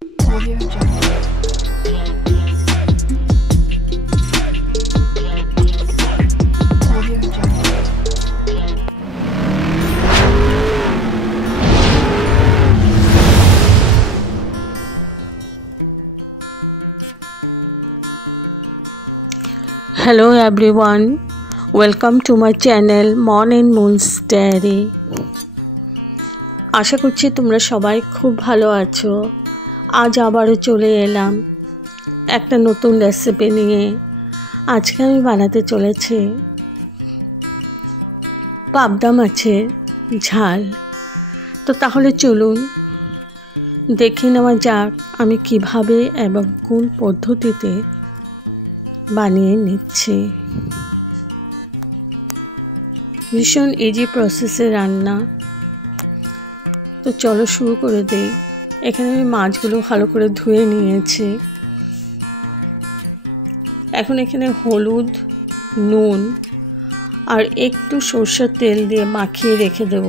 Audio Jungle. Audio Jungle. Hello everyone, welcome to my channel Mon and Moon's Diary. আশা করছি তোমরা সবাই খুব ভালো আছো। আজ আবারও চলে এলাম একটা নতুন রেসিপি নিয়ে। আজকে আমি বানাতে চলেছি পাবদা মাছের ঝাল। তো তাহলে চলুন দেখে নেওয়া যাক আমি কিভাবে এবং কোন পদ্ধতিতে বানিয়ে নিচ্ছি। ভীষণ ইজি প্রসেসে রান্না। তো চলো শুরু করে দেই। এখানে আমি মাছগুলো ভালো করে ধুয়ে নিয়েছি। এখন এখানে হলুদ, নুন আর একটু সরষের তেল দিয়ে মাখিয়ে রেখে দেব।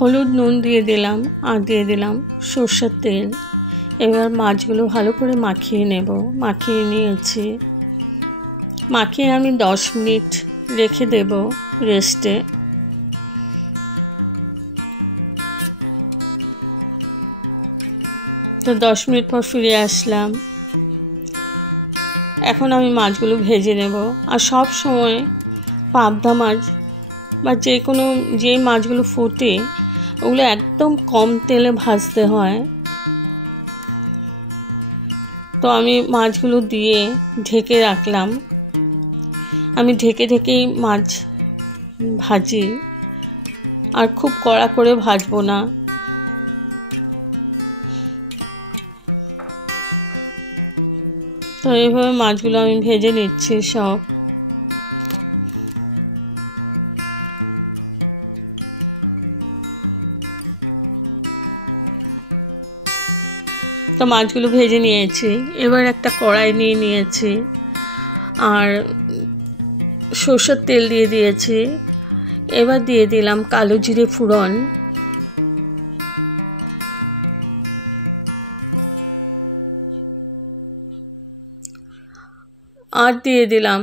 হলুদ নুন দিয়ে দিলাম আর দিয়ে দিলাম সরষের তেল। এবার মাছগুলো ভালো করে মাখিয়ে নেব। মাখিয়ে নিয়েছি। মাখিয়ে আমি 10 মিনিট রেখে দেব রেস্টে। তো 10 মিনিট পর ফিরে আসলাম। এখন আমি মাছগুলো ভেজে নেব। আর সব সময় পাবদা মাছ বা যে মাছগুলো ফোটে ওগুলো একদম কম তেলে ভাজতে হয়। তো আমি মাছগুলো দিয়ে ঢেকে রাখলাম। আমি ঢেকে ঢেকেই মাছ ভাজি, আর খুব কড়া করে ভাজবো না। তো এইভাবে মাছগুলো আমি ভেজে নিচ্ছি সব। তো মাছগুলো ভেজে নিয়েছি। এবার একটা কড়াই নিয়ে নিয়েছি আর সরষের তেল দিয়ে দিয়েছি। এবার দিয়ে দিলাম কালো জিরে ফোড়ন, আর দিয়ে দিলাম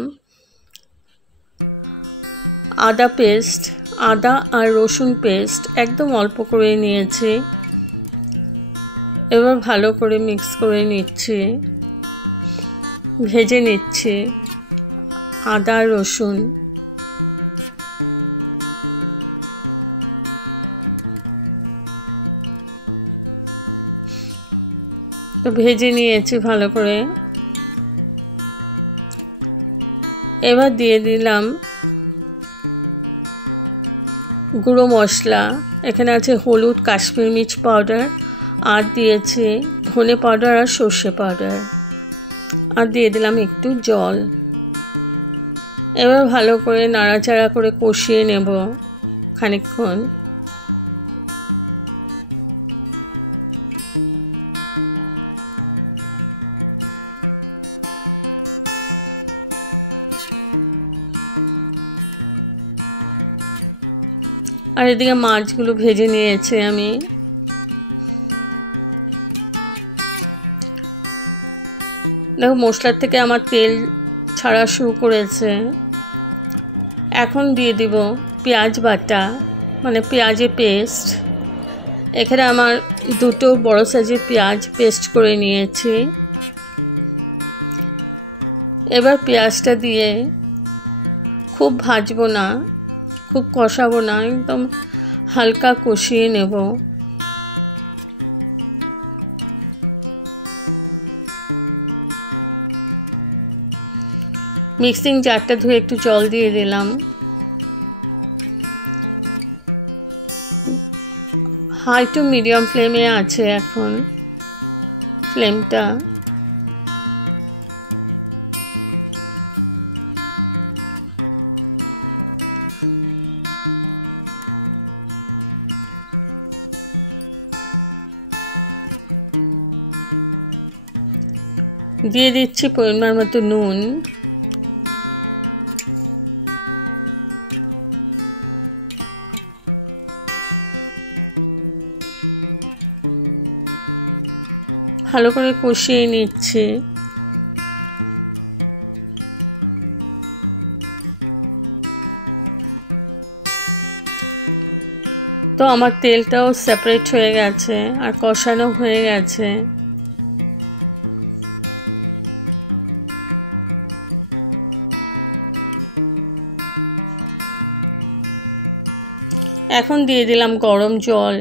আদা পেস্ট। আদা আর রসুন পেস্ট একদম অল্প করে নিয়েছি। এবার ভালো করে মিক্স করে নিচ্ছি, ভেজে নিচ্ছি আদা রসুন। তো ভেজে নিয়েছি ভালো করে। এবার দিয়ে দিলাম গুঁড়ো মশলা। এখানে আছে হলুদ, কাশ্মীরি মির্চ পাউডার, আর দিয়েছি ধনে পাউডার আর সর্ষে পাউডার, আর দিয়ে দিলাম একটু জল। এবার ভালো করে নাড়াচাড়া করে কষিয়ে নেব খানিকক্ষণ। আর এদিকে মাছগুলো ভেজে নিয়েছি আমি। দেখো মশলার থেকে আমার তেল ছাড়া শুরু করেছে। এখন দিয়ে দিব পেঁয়াজ বাটা, মানে পেঁয়াজের পেস্ট। এখানে আমার 2টো বড় সাইজের পেঁয়াজ পেস্ট করে নিয়েছি। এবার পেঁয়াজটা দিয়ে খুব ভাজবো না, খুব কষাবো না, একদম হালকা কষিয়ে নেব। মিক্সিং জারটা ধুয়ে একটু জল দিয়ে দিলাম। হাই টু মিডিয়াম ফ্লেমে আছে এখন ফ্লেমটা। দিয়ে দিচ্ছি পরিমাণ মতো নুন, ভালো করে কষিয়ে নিচ্ছি। তো আমার তেলটাও সেপারেট হয়ে গেছে আর কষানো হয়ে গেছে। এখন দিয়ে দিলাম গরম জল।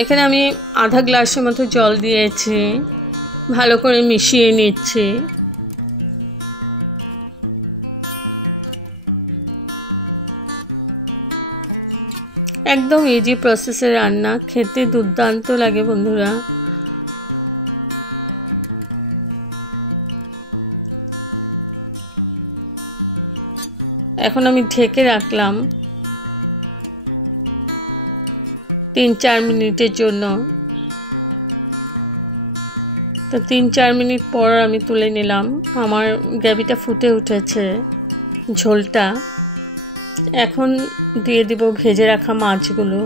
এখানে আমি আধা গ্লাসের মতো জল দিয়েছি, ভালো করে মিশিয়ে নিচ্ছি। একদম ইজি প্রসেসে রান্না, খেতে দুর্দান্ত লাগে বন্ধুরা। এখন আমি ঢেকে রাখলাম 3-4 মিনিটের জন্য। তো 3-4 মিনিট পর আমি তুলে নিলাম। আমার গ্রেভিটা ফুটে উঠেছে, ঝোলটা। এখন দিয়ে দিব ভেজে রাখা মাছগুলো।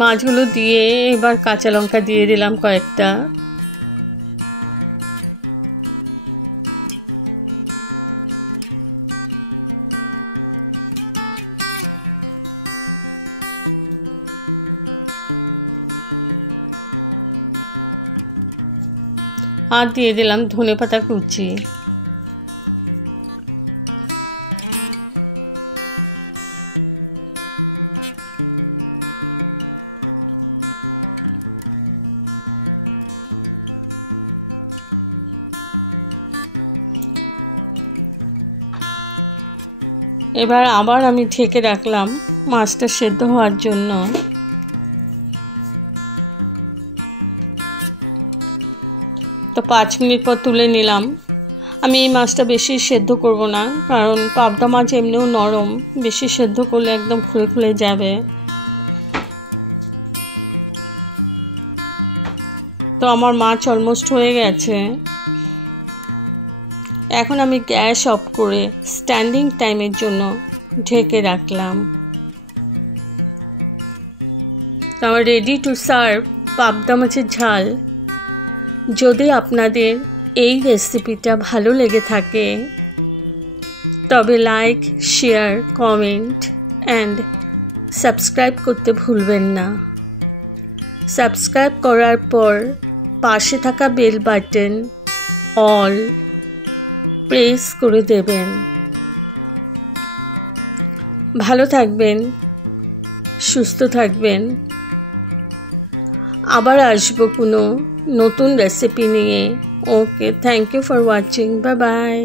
মাছগুলো দিয়ে এবার কাঁচা লঙ্কা দিয়ে দিলাম কয়েকটা। আর দিয়ে দিলাম ধনেপাতা কুচি। এবার আবার আমি ঢেকে রাখলাম মাছটা সেদ্ধ হওয়ার জন্য। তো 5 মিনিট পর তুলে নিলাম। আমি এই মাছটা বেশি সেদ্ধ করব না, কারণ পাবদা মাছ এমনিও নরম, বেশি সেদ্ধ করলে একদম খুলে খুলে যাবে। তো আমার মাছ অলমোস্ট হয়ে গেছে। এখন আমি গ্যাস অফ করে স্ট্যান্ডিং টাইমের জন্য ঢেকে রাখলাম। তো আমার রেডি টু সার্ভ পাবদা মাছের ঝাল। যদি আপনাদের এই রেসিপিটা ভালো লেগে থাকে তবে like, share, comment and subscribe করতে ভুলবেন না। সাবস্ক্রাইব করার পর পাশে থাকা বেল বাটন অল প্রেস করে দেবেন। ভালো থাকবেন, সুস্থ থাকবেন। আবার আসবো কোনো নতুন রেসিপি নিয়ে। Okay, thank you for watching. Bye by.